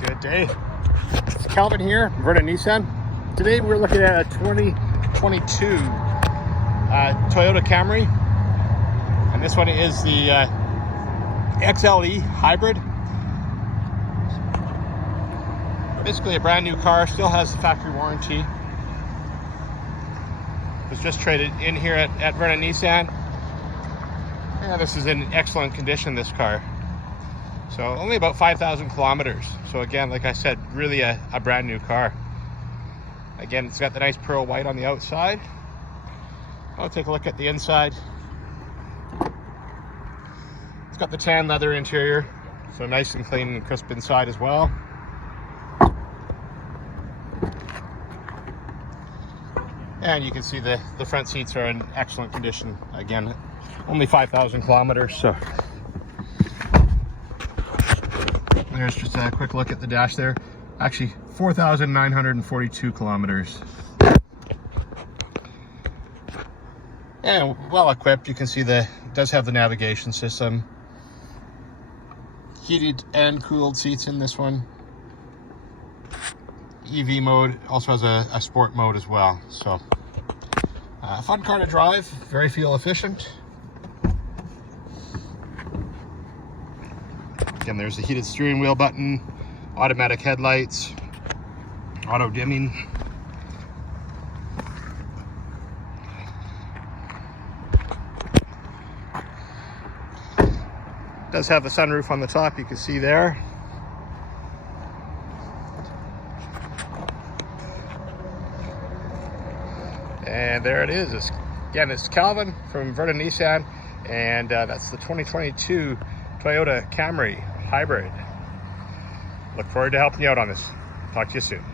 Good day. It's Calvin here, Verna Nissan. Today we're looking at a 2022 Toyota Camry. And this one is the XLE hybrid. Basically a brand new car, still has the factory warranty. It was just traded in here at Verna Nissan. Yeah, this is in excellent condition, this car. So only about 5,000 kilometers. So again, like I said, really a brand new car. Again, it's got the nice pearl white on the outside. I'll take a look at the inside. It's got the tan leather interior, so nice and clean and crisp inside as well. And you can see the front seats are in excellent condition. Again, only 5,000 kilometers, so. There's just a quick look at the dash there. Actually, 4,942 kilometers. And well equipped. You can see it does have the navigation system. Heated and cooled seats in this one. EV mode, also has a sport mode as well. So, fun car to drive, very fuel efficient. Again, there's the heated steering wheel button, automatic headlights, auto dimming. Does have a sunroof on the top, you can see there. And there it is. Again, it's Calvin from Verna Nissan, and that's the 2022 Toyota Camry hybrid. Look forward to helping you out on this. Talk to you soon.